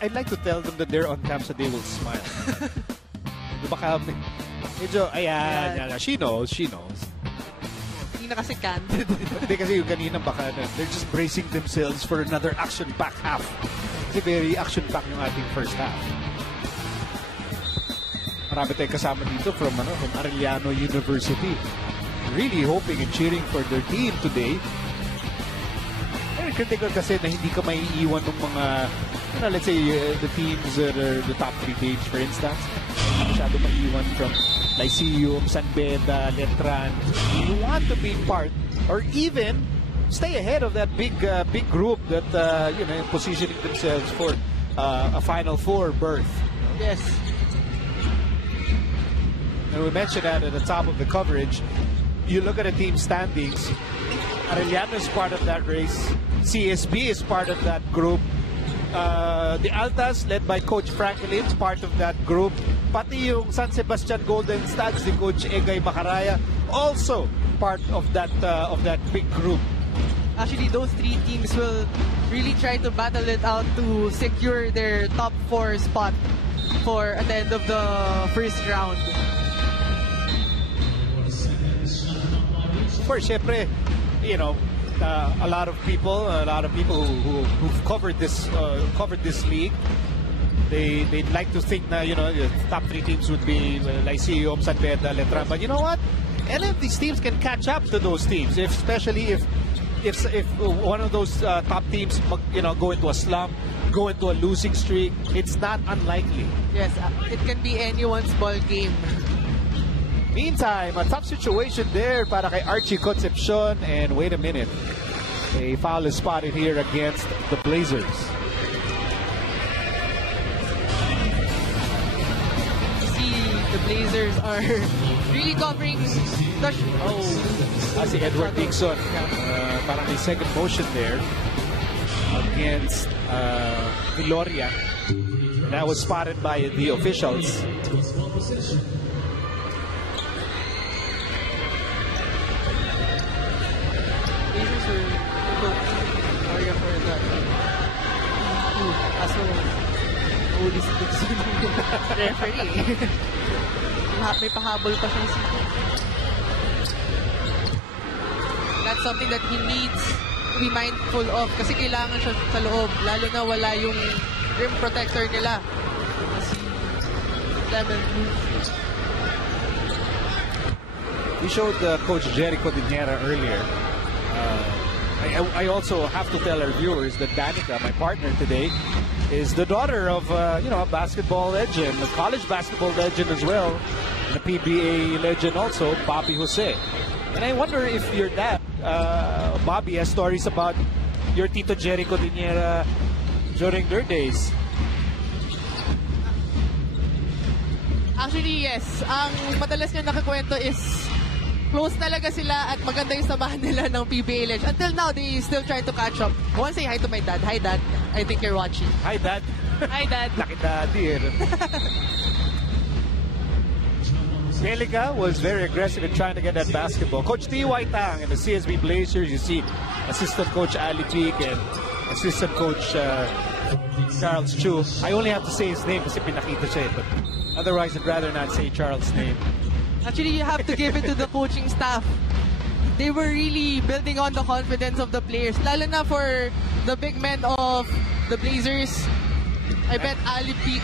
I'd like to tell them that they're on cam so they will smile. Baka medyo, ayan, she knows. Hindi na kasi candid. Hindi kasi yung kanina baka they're just bracing themselves for another action-packed half. Kasi very action-packed yung ating first half. Marami tayong kasama dito from Arellano University. Really hoping and cheering for their team today. Very critical kasi na hindi ka maiiwan ng mga, let's say, the teams that are the top 3 teams, for instance. Masyado maiiwan from Lyceum, San Beda, Letran. You want to be part or even stay ahead of that big group that positioning themselves for a Final Four berth. Yes. And we mentioned that at the top of the coverage. You look at the team standings. Arellano is part of that race. CSB is part of that group. The Altas, led by Coach Franklin, is part of that group. Pati yung San Sebastian Golden Stags, the Coach Egay Macaraya, also part of that big group. Actually, those 3 teams will really try to battle it out to secure their top 4 spot for at the end of the first round. Of course, syempre, a lot of people who've covered this league, they'd like to think na the top 3 teams would be Lyceum, San Beda, Letran. But you know what? Any of these teams can catch up to those teams, especially if one of those top teams go into a slump, go into a losing streak. It's not unlikely. Yes, it can be anyone's ball game. Meantime, a tough situation there para kay Archie Concepcion. And wait a minute, a foul is spotted here against the Blazers. See, the Blazers are really covering the si Edward Dixon. Parang may second motion there against Gloria. And that was spotted by the officials. Kaso, uli si Dixon referee. May pahabol pa siyang sito. That's something that he needs to be mindful of kasi kailangan siya sa loob, lalo na wala yung rim protector nila. Kasi Lemon. We showed Coach Jericho Dinera earlier. I also have to tell our viewers that Danica, my partner today, is the daughter of a basketball legend, a college basketball legend as well, and a PBA legend also, Bobby Jose. And I wonder if your dad, Bobby, has stories about your Tito Jericho Dinera during their days. Actually, yes. Ang madalas niya nakakwento is close talaga sila at maganda yung samahan nila ng PBA Legends. Until now, they still try to catch up. I want to say hi to my dad. Hi, Dad. I think you're watching. Hi, Dad. Hi, Dad. Laki daddy. Angelica was very aggressive in trying to get that basketball. Coach T.Y. Tang and the CSB Blazers, you see Assistant Coach Ali Peak and Assistant Coach Charles Chu. I only have to say his name kasi pinakita siya, but otherwise I'd rather not say Charles' name. Actually, you have to give it to the coaching staff. They were really building on the confidence of the players. Lalo na for the big men of the Blazers. I bet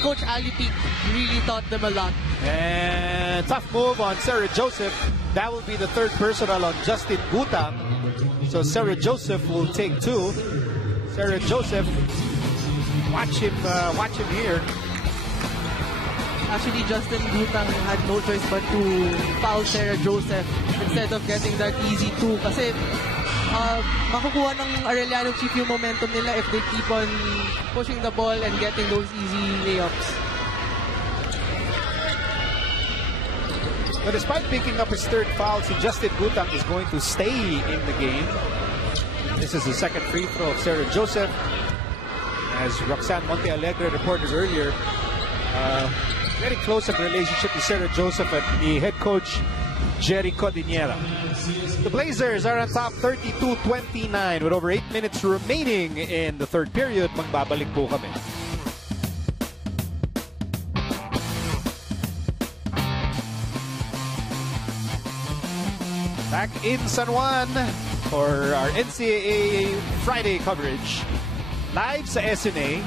Coach Ali Peak really taught them a lot. And tough move on Sarah Joseph. That will be the third personal on Justin Gutang. So Sarah Joseph will take 2. Sarah Joseph, watch him here. Actually, Justin Gutang had no choice but to foul Sarah Joseph instead of getting that easy 2. Kasi makukuha ng Arellano Chief yung momentum nila if they keep on pushing the ball and getting those easy layups. But despite picking up his third foul, Justin Gutang is going to stay in the game. This is the second free throw of Sarah Joseph. As Roxanne Montealegre reported earlier, very close of relationship with Sarah Joseph and the head coach, Jerry Codinera. The Blazers are on top 32-29 with over 8 minutes remaining in the third period. Magbabalik po kami. Back in San Juan for our NCAA Friday coverage. Live sa SNA.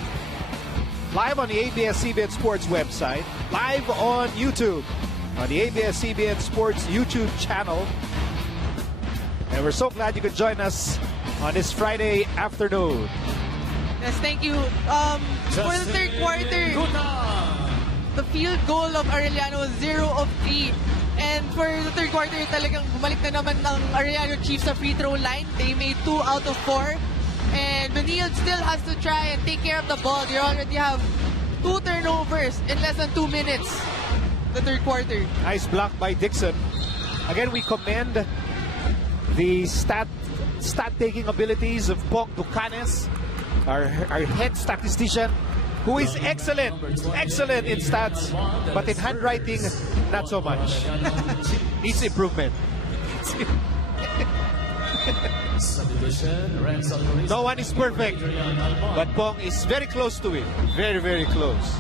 Live on the ABS-CBN Sports website. Live on YouTube. On the ABS-CBN Sports YouTube channel. And we're so glad you could join us on this Friday afternoon. Yes, thank you. For the third quarter, the field goal of Arellano was 0 of 3. And for the third quarter, talagang bumalik na naman ng Arellano Chiefs sa free throw line. They made 2 out of 4. And Benilde still has to try and take care of the ball. They already have 2 turnovers in less than 2 minutes. The third quarter. Nice block by Dixon. Again, we commend the stat-taking abilities of Pong Ducanes, our head statistician, who is excellent in stats, but in handwriting, not so much. Needs improvement. No one is perfect, but Pong is very close to it. Very, very close.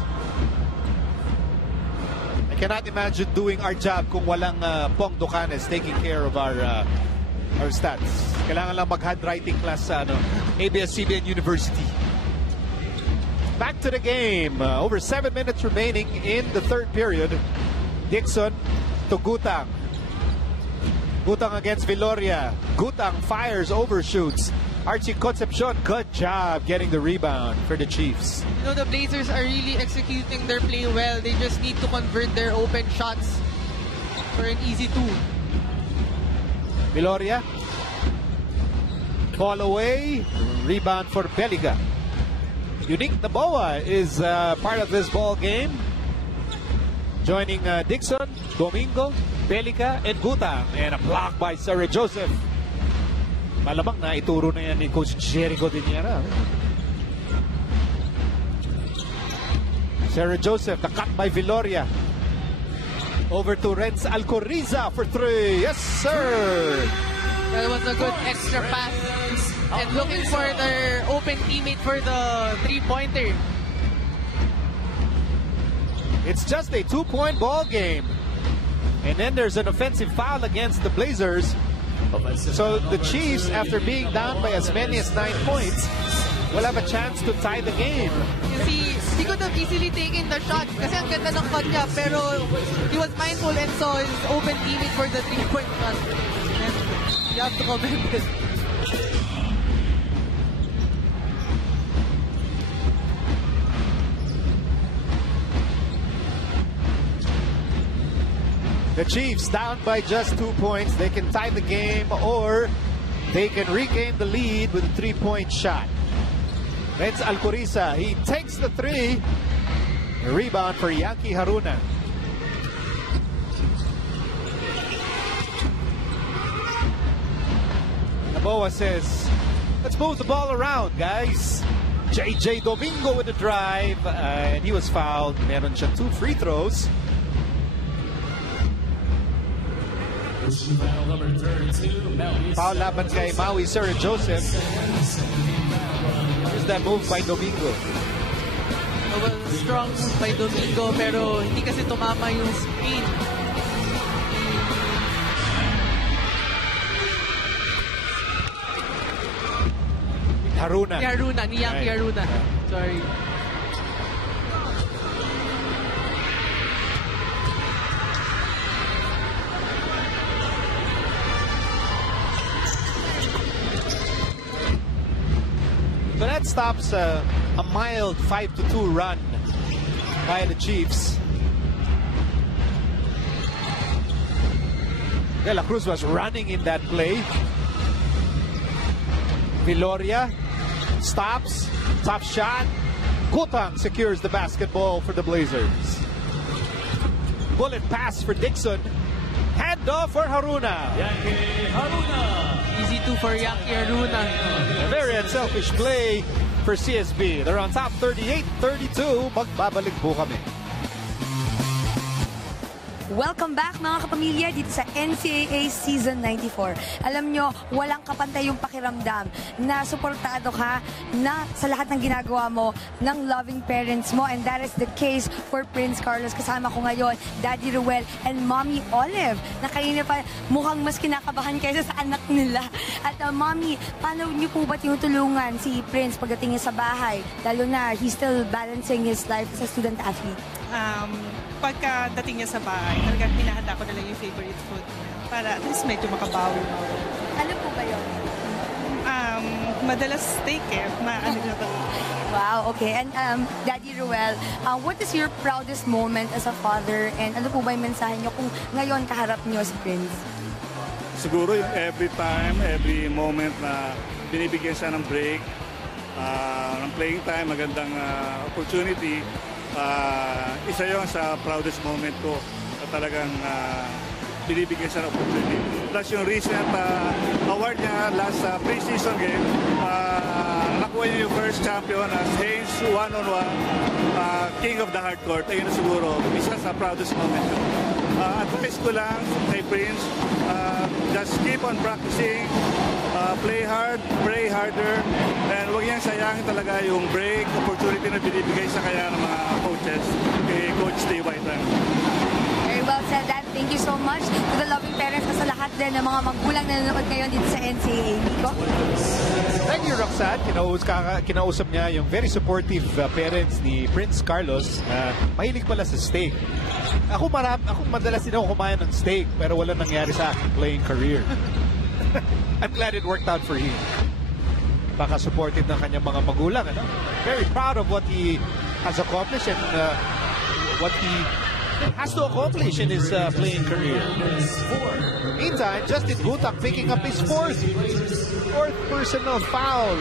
I cannot imagine doing our job kung walang Pong Ducanes taking care of our stats. Kailangan lang mag-handwriting class sa ABS-CBN University. Back to the game. Over 7 minutes remaining in the third period. Dixon to Gutang. Gutang against Viloria. Gutang fires, overshoots. Archie Concepcion, good job getting the rebound for the Chiefs. You know, the Blazers are really executing their play well. They just need to convert their open shots for an easy 2. Viloria. Fall away. Rebound for Beliga. Unique Naboa is part of this ball game. Joining Dixon, Domingo, Belica, and Gutang. And a block by Sarah Joseph. Malamang na ituro na yan ni Coach Jerry Godinera. Sarah Joseph, the cut by Viloria. Over to Renz Alcoriza for 3. Yes, sir! That was a good extra pass. And looking for their open teammate for the 3-pointer. It's just a 2-point ball game. And then there's an offensive foul against the Blazers. So the Chiefs, after being down by as many as 9 points, will have a chance to tie the game. You see, he could have easily taken the shot kasi ang ganda ng cut niya, pero he was mindful and saw his open teammate for the 3-point shot. And you have to commend it. The Chiefs down by just 2 points. They can tie the game or they can regain the lead with a 3-point shot. Renz Alcoriza, he takes the 3. A rebound for Yankee Haruna. Naboa says, let's move the ball around, guys. JJ Domingo with the drive, and he was fouled. Meron siya 2 free throws. Foul laban kay Maui Sarah Joseph. Here's that move by Domingo. It was a strong move by Domingo pero hindi kasi tumama yung spin. Haruna. Ni Yankee Haruna. Sorry. So that stops a mild 5-2 run by the Chiefs. De La Cruz was running in that play. Viloria stops, top shot. Gutang secures the basketball for the Blazers. Bullet pass for Dixon. Handoff for Haruna. Yankee Haruna. Easy 2 for Yankee Haruna. A very unselfish play for CSB. They're on top 38-32. Magbabalik po kami. Welcome back mga kapamilya dito sa NCAA Season 94. Alam nyo, walang kapantay yung pakiramdam na suportado ka na sa lahat ng ginagawa mo ng loving parents mo, and that is the case for Prince Carlos. Kasama ko ngayon, Daddy Ruel and Mommy Olive, na kanina pa mukhang mas kinakabahan kaysa sa anak nila. At Mommy, paano niyo po ba tinutulungan si Prince pagdating niya sa bahay? Lalo na, he's still balancing his life as a student athlete. Pagkadating niya sa bahay, talagang hinahanda ko na lang yung favorite food niya para at least medyo makabawi mo. Ano po ba yun? Madalas steak Maano na ba? Wow, okay. And Daddy Ruel, what is your proudest moment as a father, and ano po ba yung mensahe niyo kung ngayon kaharap niyo si Prince? Siguro yung every time, every moment na binibigyan siya ng break, ng playing time, magandang opportunity, isa yun sa proudest moment ko na talagang binibigyan siya ng opportunity. Plus yung recent award niya last pre-season game, nakuha niya yung first champion as Haynes one-on-one, King of the Hardcourt. Ayun na siguro, isa sa proudest moment ko. Advice ko lang kay Prince, just keep on practicing, play hard, pray harder, and huwag niyang sayangin talaga yung break, opportunity na binibigay sa kanya ng mga coaches, kay Coach Steve Whiteman. Very well said, Dad. Thank you so much to the loving parents at sa lahat din ng mga magulang na nanonood ngayon dito sa NCAA. Nico? Thank you, Roxanne. Kinausap niya yung very supportive parents ni Prince Carlos. Mahilig pala sa steak. Ako madalas din ako kumain ng steak, pero wala nangyari sa aking playing career. I'm glad it worked out for him. Baka supportive ng kanyang mga magulang. Very proud of what he has accomplished and what he has to accomplish in his playing career. Meantime, Justin Gutak picking up his fourth personal foul.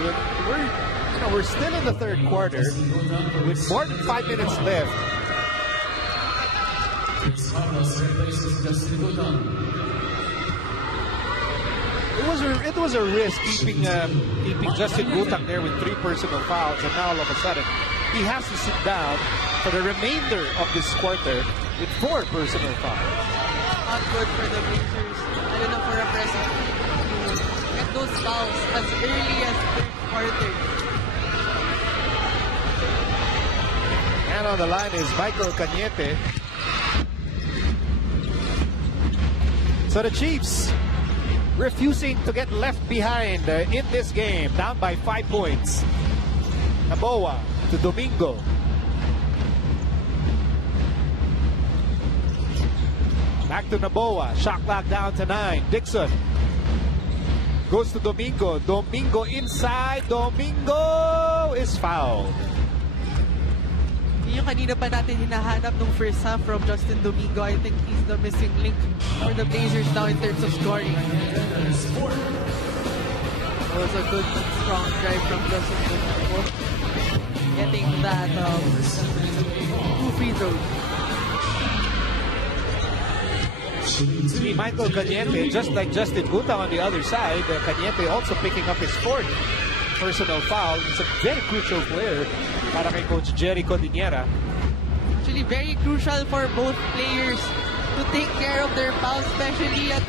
We're still in the third quarter with more than 5 minutes left. It was a risk keeping Justin Gutak there with 3 personal fouls, and now all of a sudden he has to sit down for the remainder of this quarter with 4 personal fouls. Not good for the Blazers. I don't know, for a pressing team to get those fouls as early as third quarter. And on the line is Michael Cañete. So the Chiefs refusing to get left behind in this game, down by 5 points. Naboa to Domingo. Back to Naboa. Shot clock down to 9. Dixon goes to Domingo. Domingo inside. Domingo is fouled. Yung kanina pa natin hinahanap nung first half from Justin Domingo. I think he's the missing link for the Blazers now in terms of scoring. It was a good, strong drive from Justin Domingo, getting that 2 free throws. See Michael Cañete, just like Justin Gutak on the other side, Cañete also picking up his 4th personal foul. It's a very crucial player para kay Coach Jerry Codinera. Actually, very crucial for both players to take care of their fouls, especially at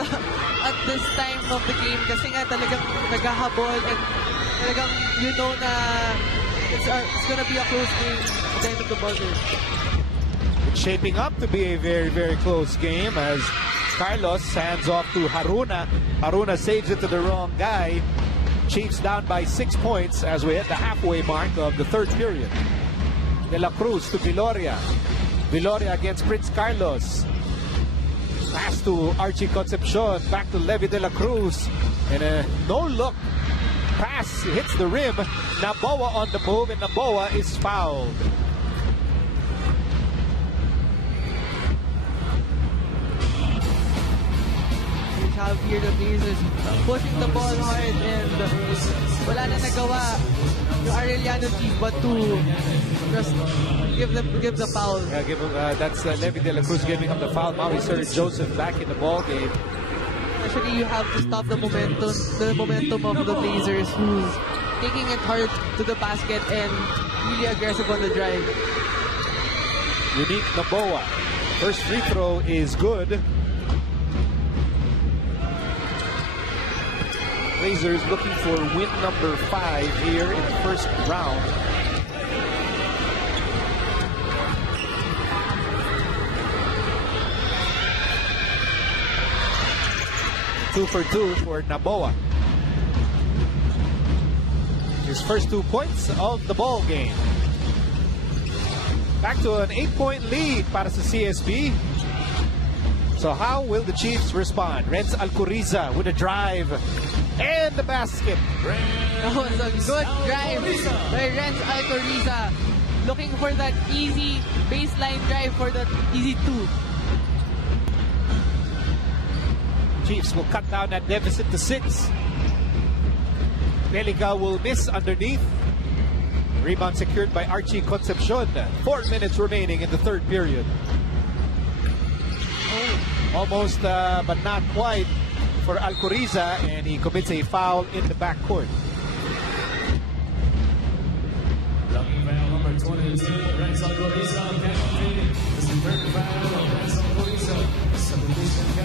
this time of the game. Kasi nga talagang naghahabol, and talagang you know na it's gonna be a close game at the end of the buzzer. It's shaping up to be a very, very close game as Carlos hands off to Haruna. Haruna saves it to the wrong guy. Chiefs down by 6 points as we hit the halfway mark of the third period. De La Cruz to Viloria. Viloria against Prince Carlos. Pass to Archie Concepcion. Back to Levi De La Cruz. And a no-look pass hits the rim. Naboa on the move, and Naboa is fouled. Have here the Blazers pushing the ball hard, and wala na nagawa yung Arellano team but to just give the foul. Yeah, that's Levi De La Cruz giving up the foul. Now we Sir Joseph back in the ball game. Actually, you have to stop the momentum of the Blazers, who's taking it hard to the basket and really aggressive on the drive. Unique Naboa First free throw is good. Blazers looking for win number 5 here in the first round. Two for two for Naboa. His first 2 points of the ball game. Back to an 8-point lead para sa CSB. So how will the Chiefs respond? Renz Alcoriza with a drive and the basket. That was a good drive by Renz Alcoriza. Looking for that easy baseline drive for that easy 2. Chiefs will cut down that deficit to 6. Belica will miss underneath. Rebound secured by Archie Concepcion. 4 minutes remaining in the third period. Almost, but not quite for Alcoriza, and he commits a foul in the backcourt. Lucky foul number 22, Renz Alcoriza, penalty. This is the third foul of Renz Alcoriza.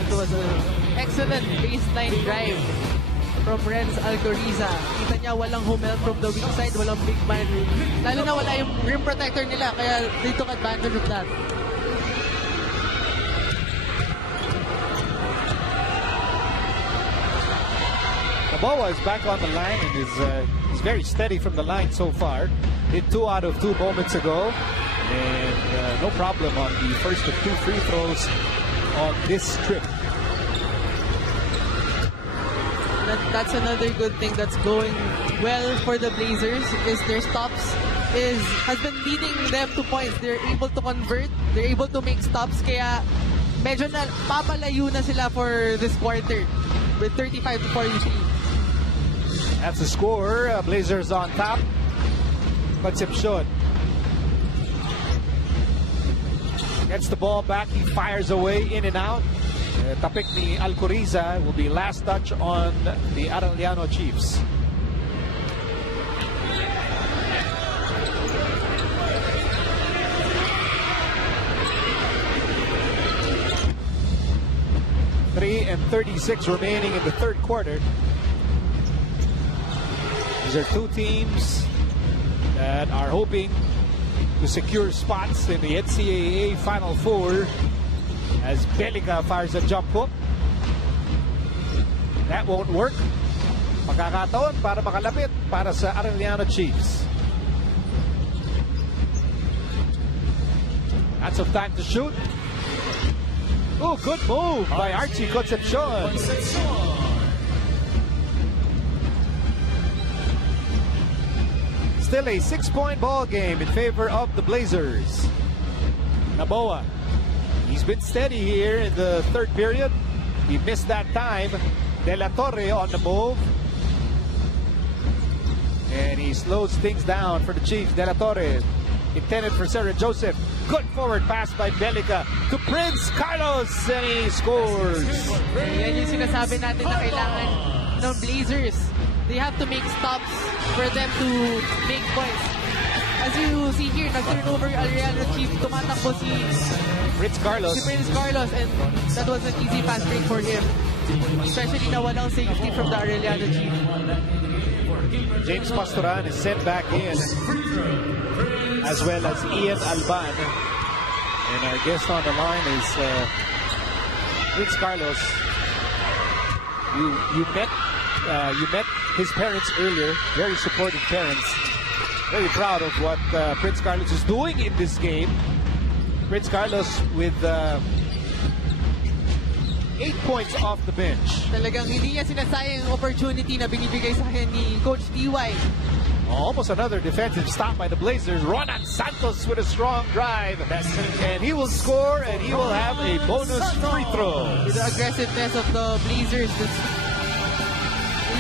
It was an excellent baseline drive from Renz Alcoriza. Kita niya walang humel from the weak side, walang big man. Lalo na wala yung rim protector nila, kaya they took advantage of that. Naboa is back on the line and is very steady from the line so far. Hit 2 out of 2 moments ago, and no problem on the first of 2 free throws on this trip. That's another good thing that's going well for the Blazers is their stops has been leading them to points. They're able to convert, they're able to make stops, kaya medyo na papalayo na sila for this quarter with 35 to 43. That's the score. Blazers on top. Concepcion gets the ball back. He fires away in and out. Tapik ni Alcoriza will be last touch on the Arellano Chiefs. and 36 remaining in the third quarter. These are two teams that are hoping to secure spots in the NCAA Final Four as Belica fires a jump hook. That won't work. Pagkakataon para makalapit para sa Arellano Chiefs. Lots of time to shoot. Oh, good move by Archie Concepcion. Still a 6-point ball game in favor of the Blazers. Naboa, he's been steady here in the third period. He missed that time. De La Torre on the move. And he slows things down for the Chiefs. De La Torre intended for Sarah Joseph. Good forward pass by Belica to Prince Carlos, and he scores. Yan yung sinasabi natin na kailangan ng Blazers. They have to make stops for them to make points. As you see here, nag-turnover Arellano Chief, tumatakbo si Prince Carlos. And that was an easy fast break for him. Especially na walang safety from the Arellano Chief. James Pastoran is sent back in, as well as Ian Alban. And our guest on the line is Prince Carlos. You met his parents earlier. Very supportive parents. Very proud of what Prince Carlos is doing in this game. Prince Carlos with 8 points off the bench. Talagang hindi niya sinasayang yung opportunity na binibigay sa kanya ni Coach TY. Almost another defensive stop by the Blazers. Ronan Santos with a strong drive. And he will score, and he will have a bonus free throw. With the aggressiveness of the Blazers,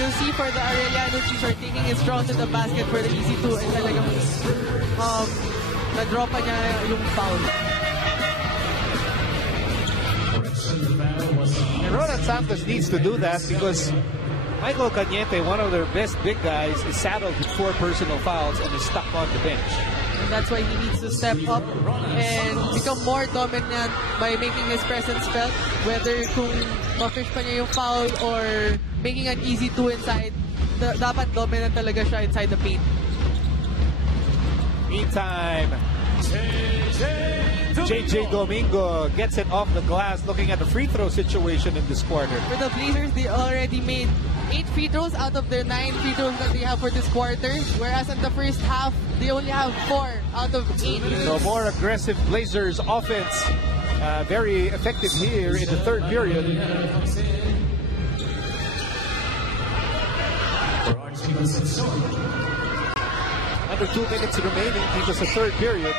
you'll see for the Arellano Chiefs are taking it strong to the basket for the easy two, and talagang na-draw pa niya yung foul. And Ronan Santos needs to do that because Michael Cañete, one of their best big guys, is saddled with 4 personal fouls and is stuck on the bench. And that's why he needs to step up and become more dominant by making his presence felt. Whether kung ma-fish pa niya yung foul or making an easy two inside, dapat dominant talaga siya inside the paint. Meantime, JJ Domingo gets it off the glass, looking at the free throw situation in this quarter. For the Blazers, they already made 8 free throws out of their 9 free throws that they have for this quarter, whereas in the first half, they only have 4 out of 8. So more aggressive Blazers offense, very effective here in the third period. Under 2 minutes remaining, it was the third period.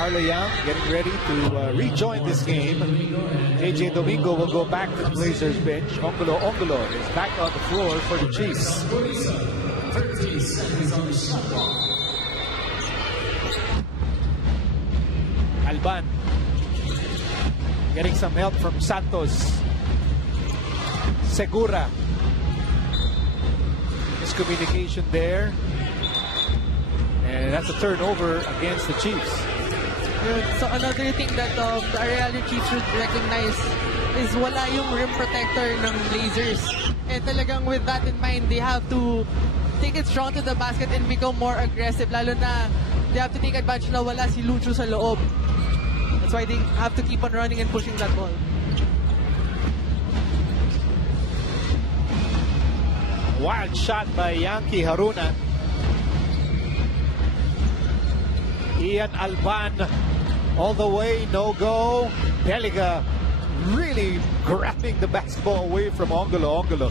Carlo Young getting ready to rejoin this game. JJ Domingo will go back to the Blazers bench. Ongolo is back on the floor for the Chiefs. 30 seconds on the shot clock. Alban getting some help from Santos. Segura. Miscommunication there. And that's a turnover against the Chiefs. So another thing that the Arellano Chiefs should recognize is wala yung rim protector ng Blazers. And talagang with that in mind, they have to take it strong to the basket and become more aggressive. Lalo na they have to take advantage na wala si Lucho sa loob. That's why they have to keep on running and pushing that ball. Wild shot by Yankee Haruna. Ian Alban all the way, no go. Deliga really grabbing the basketball away from Ongolo.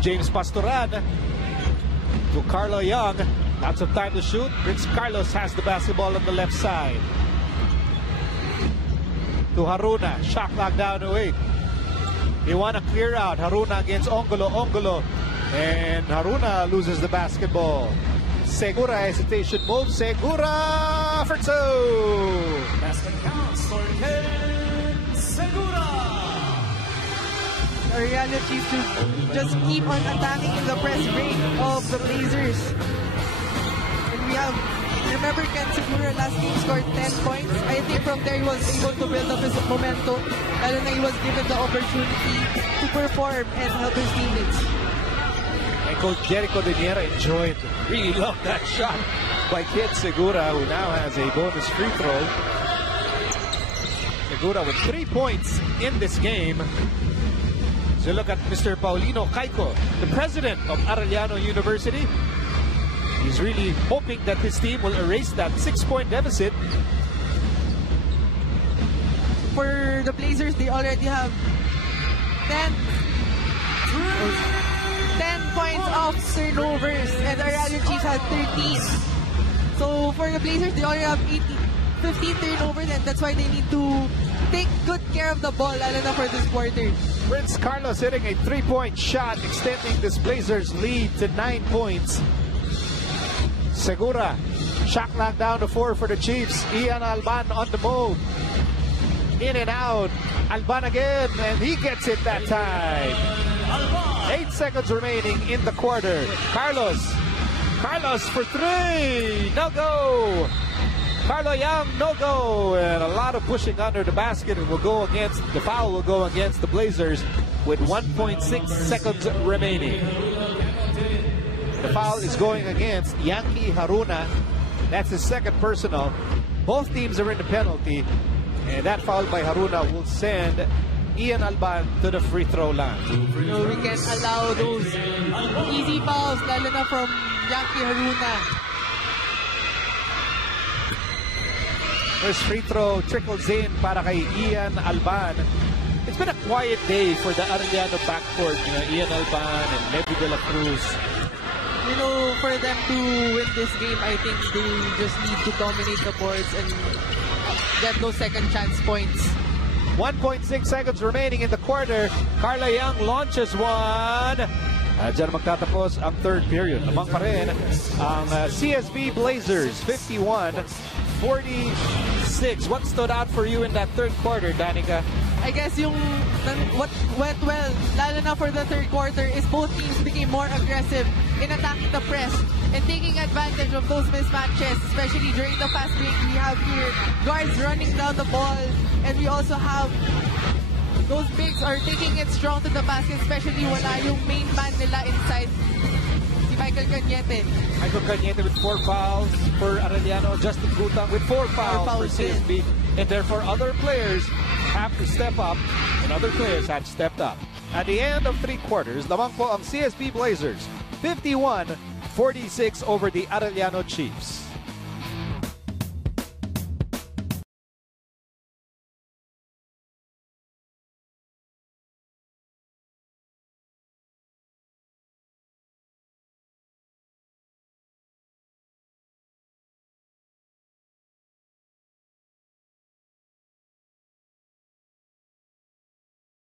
James Pastoran to Carlo Young. Lots of time to shoot. Prince Carlos has the basketball on the left side. To Haruna. Shot clock down to 8. They want to clear out. Haruna against Ongolo. And Haruna loses the basketball. Segura hesitation move. Segura for 2. Basket counts for Ken Segura. Arellano Chiefs should just keep on attacking in the press break of the Blazers. And we have, remember Ken Segura last game scored 10 points. I think from there he was able to build up his momentum. Lalo na he was given the opportunity to perform and help his teammates. And Coach Jericho De Niera enjoyed, really loved that shot by Kid Segura, who now has a bonus free throw. Segura with 3 points in this game. So look at Mr. Paulino Caico, the president of Arellano University. He's really hoping that his team will erase that 6-point deficit. For the Blazers, they already have 10 points off turnovers, and the Arellano Chiefs had 13. So for the Blazers, they already have 15 turnovers, and that's why they need to take good care of the ball, lalo na for this quarter. Prince Carlos hitting a 3-point shot, extending this Blazers lead to 9 points. Segura, shot clock down to 4 for the Chiefs. Ian Alban on the move. In and out. Alban again, and he gets it that time. 8 seconds remaining in the quarter. Carlos for 3. No go. Carlo Young, no go. And a lot of pushing under the basket. It will go against, the foul will go against the Blazers with 1.6 seconds remaining. The foul is going against Yankee Haruna. That's his second personal. Both teams are in the penalty. And that foul by Haruna will send Ian Alban to the free throw line. No, we can't allow those easy fouls, lalo na from Yankee Haruna. First free throw trickles in para kay Ian Alban. It's been a quiet day for the Arellano backcourt. Ian Alban and Levi de la Cruz. For them to win this game, I think they just need to dominate the boards and get those second chance points. 1.6 seconds remaining in the quarter. Carlo Young launches one. Diyan magtatapos ang third period. Amang pa rin ang CSB Blazers, 51-46. What stood out for you in that third quarter, Danica? I guess what went well, lalo na for the third quarter, is both teams became more aggressive in attacking the press and taking advantage of those mismatches, especially during the fast break. We have here guards running down the ball, and we also have those bigs are taking it strong to the basket, especially wala yung main man nila inside, si Michael Cañete. Michael Cañete with 4 fouls for Arellano. Justin Gutang with 4 fouls for CSB. And therefore, other players have to step up, and other players have stepped up. At the end of 3 quarters, lamang po ang CSB Blazers, 51-46 over the Arellano Chiefs.